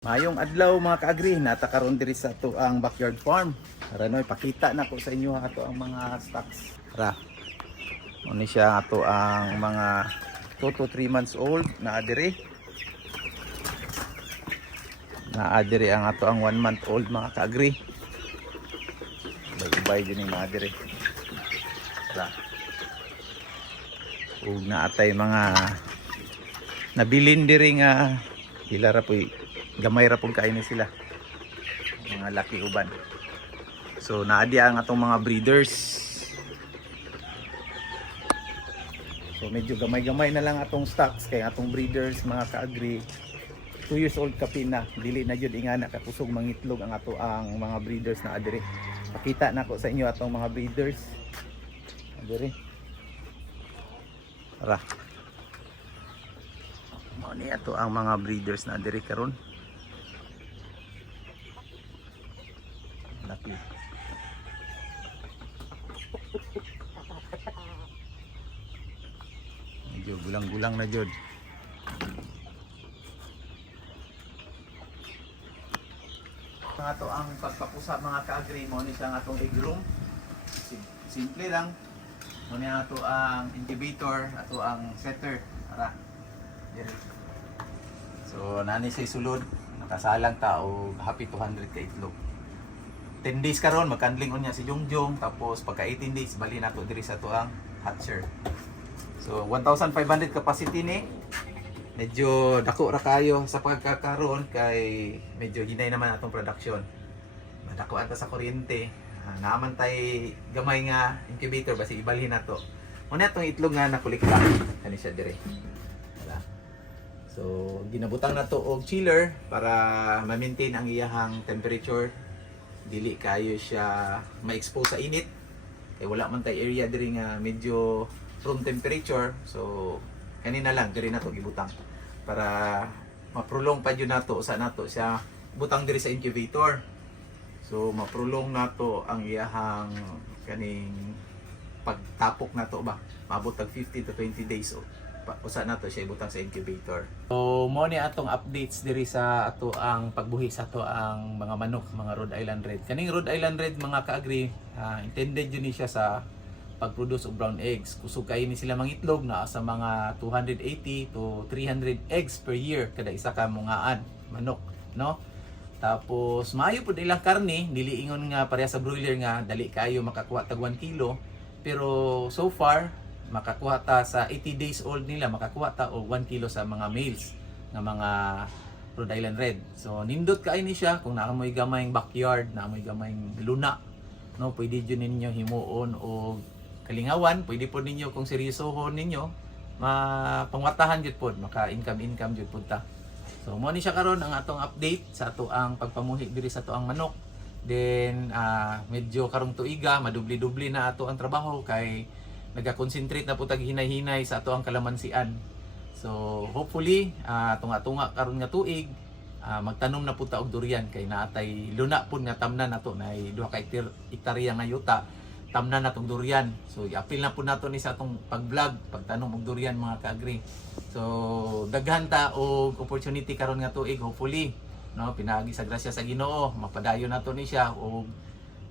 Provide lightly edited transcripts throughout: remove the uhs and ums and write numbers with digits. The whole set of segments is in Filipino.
Mayong adlaw mga kaagri, natakaroon diri sa ato ang backyard farm. Para no ipakita na ko sa inyo ato ang mga stocks. Tara. Muni siya ato ang mga 2 to 3 months old na adiri. Na adiri ang ato ang 1 month old mga kaagri. Bay-bay din mga adiri. Tara. Ug naatay mga nabilin diri nga pila ra poy gamay ra pong kain sila, mga laki uban. So naadi ang atong mga breeders, so medyo gamay-gamay na lang atong stocks kay atong breeders mga kaagri 2 years old kapi na, dili na jud ingana kakusog mangitlog ang ato ang mga breeders na adiri. Pakita na ko sa inyo atong mga breeders adiri. Tara, mo ni ato ang mga breeders na adiri karon. Laki. Medyo gulang-gulang na jud. Mga to ang pagpapusa mga kaagri mo ni sa atong egg room. Simple lang. Mo ni ato ang incubator, ato ang setter. Tara. Dire. So nani say sulod, nakasalang ta og happy 200 ka itlog. 10 days karon magkandling unya si Jungjung, tapos pagka 18 days bali nato diri sa tuang hatcher. So 1,500 capacity ni. Medyo dako ra kayo sa pagkakaroon kay medyo hinay naman atong production. Madako ata sa kuryente. Naaman tay gamay nga incubator basi ibalhin nato. Muna atong itlog nga nakulikta kani siya diri. Wala. So ginabutang nato og chiller para ma-maintain ang iyahang temperature. Dili kayo siya ma-expose sa init kay wala man tay area diri nga medyo room temperature. So kanina lang diri nato gibutang para ma-prolong pa jud nato sa nato siya butang diri sa incubator. So ma-prolong nato ang iyahang kaning pagtapok nato ba maabot tag 15 to 20 days usa nato siya ibutang sa incubator. So mo ni atong updates diri sa ato ang pagbuhi sa ato ang mga manok, mga Rhode Island Red. Kaning Rhode Island Red mga kaagri, intended yun ni siya sa pag-produce og brown eggs. Kusog kay ni sila mangitlog na sa mga 280 to 300 eggs per year kada isa ka mungaan manok, no? Tapos maayo pud ilang karne, dili ingon nga pareha sa broiler nga dali kayo makakuha tag 1 kilo. Pero so far makakuha ta sa 80 days old nila, makakuha ta og 1 kilo sa mga males nga mga Rhode Island Red. So nindot kaay ni siya kung naamoy gamayng backyard, naamoy gamayng luna, no, pwede jud ninyo himuon og kalingawan, pwede po ninyo kung seryosohon ninyo mapangwatahan jud pod, maka income jud pod ta. So mo ni siya karon ang atong update sa ato ang pagpamuhi diri sa ato ang manok. Then medyo karong tuiga madubli-dubli na ato ang trabaho kay nagakonsentrate na po tag hinay-hinay sa ato ang kalamansian. So hopefully tunga-tunga karon nga tuig magtanom na po ta og durian kay naatay luna pud nga tamnan nato na 2 ka hektarya nga yuta, tamnan natong durian. So i-appeal na po nato ni sa atong pag-vlog pagtanom og durian mga kaagri. So daghan ta og opportunity karon nga tuig hopefully, no, pinaagi sa grasya sa Ginoo mapadayon nato ni siya og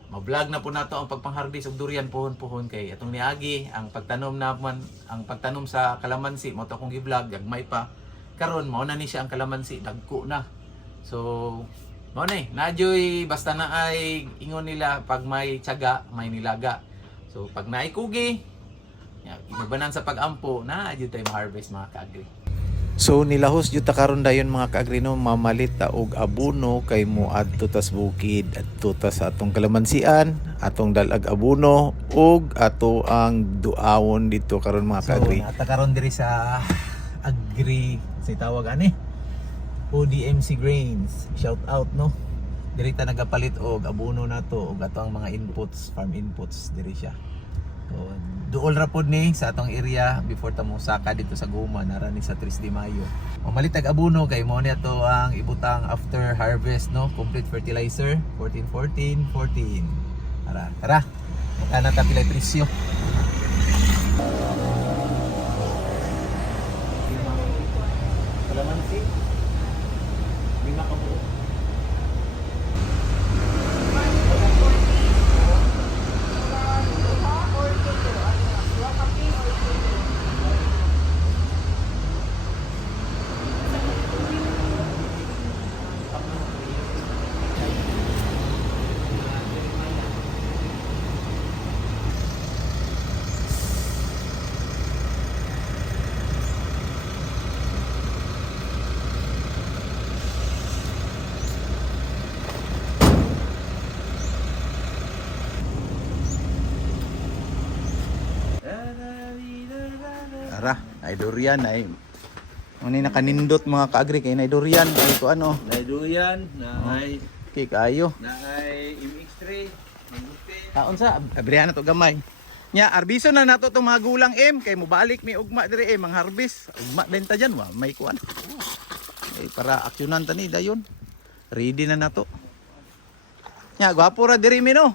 ma-vlog na po nato ang pagpang-harvest og durian pohon-pohon kay atong niagi ang pagtanom naman, ang pagtanom sa kalamansi mo to akong gi-vlog gagmay pa karon mao na ni siya ang kalamansi dagko na. So mao na joy basta na ay ingon nila pag may tiyaga may nilaga. So pag naay kugi ibabanan sa pag-ampo na jud tay ma-harvest mga kaagri. So nilahos jud ta karon dayon mga kaagri no, mamalit ta og abono kay mo adto tas bukid adto ta sa atong kalamansian, atong dalag abono ug ato ang duawon dito karon mga kaagri. So nata karon diri sa agri say tawag ani ODMC Grains. Shout out no. Diri ta nagapalit og abono nato ug ato ang mga inputs, farm inputs diri siya. So duol ra pod ni sa atong area before ta mo saka dito sa Guma nara ni sa 3 de Mayo. Mamalitag abono kay mo ni ato ang ibutang after harvest no, complete fertilizer 14-14-14. Tara. Magkana ta pilay presyo. Kalamansi makabuo. Ara, ay durian ay ni nakanindot mga kaagri kay nay durian ay ko ano. Nay duyan, nay Kay kayo. nay MX3, mangutin. Taon sa abrihan na to gamay. Nya arbiso na nato tong mga gulang kay mobalik mi ugma dire ang harvest. Ugma din ta diyan wa may kuan. Ay para aksyonan tani dayon. Ready na nato. Nya gwapo ra diri mi no.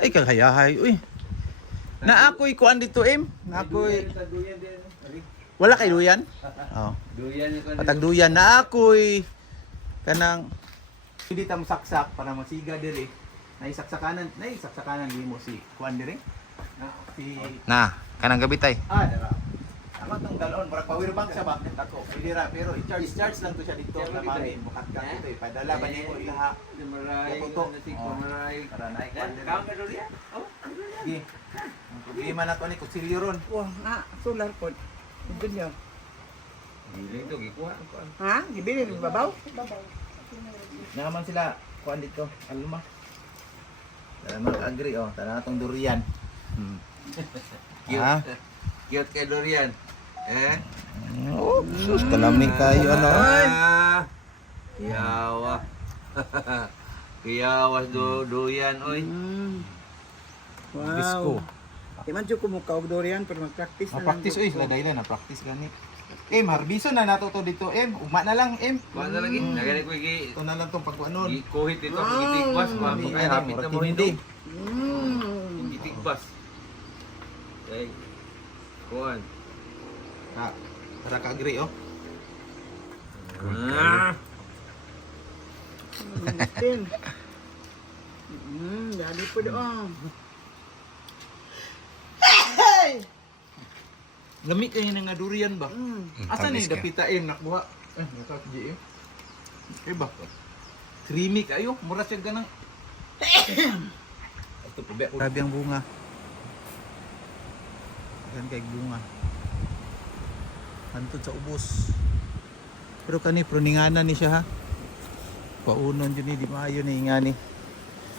Ay kagayahay uy. Na ako'y kuan dito na ako'y Duyan din. wala kay duyan. Oh. Duyan yung Patag duyan na ako'y kanang hindi ta saksak para masiga diri. Naisaksakan di mo si kuan diri. Si Kanang gabi tay. dara. Ako tong galon para power bank sa bakit ako. Pwede ra pero i-charge lang to siya dito na mami bukat ka dito padala ba nimo ilaha. maray, Tuto. natik maray. Para na kuan diri. Kama duyan? Oh, Sige. Ang problema na to ni kutsilyo ron. Wah, solar pod. Bilya. Hiling to gikuha. Ha? Gibili ni babaw? Naman sila kuan dito, aluma. Dala mga agri tara natong durian. Ha? Cute kay durian. Oh, sus kalami kayo ano. Kiyawa. Kiyawas duyan oy. Wow. Bisko. Di man jud ko mo kaog durian pero mag-practice na lang. Na-practice lagay na na-practice gani. Harbiso na nato to dito ugma na lang Kuha na lagi. Nagani ko gi Ito na lang tong pagkuanon. gikuhit dito ang gitikbas. Kuha mo kay hapit na mo hindi. Gitikbas. Okay. Kuhan. Para ka agri Tin. Dali po doon. Lami kayo nga durian ba? Asa ni Tamis ka. dapita nakbuha. Nakakji ba? Creamy kayo, mura siya ganang. Ito po ba? Grabe ang bunga. Yan kay bunga. Hantod sa ubos. Pero kani pruninganan ni siya ha. Paunon yun di maayo ni nga ni.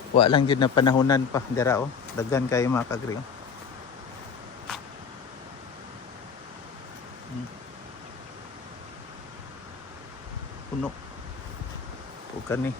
Wa lang yun na panahonan pa. Dara daghan kayo mga kagri Puno. O kani.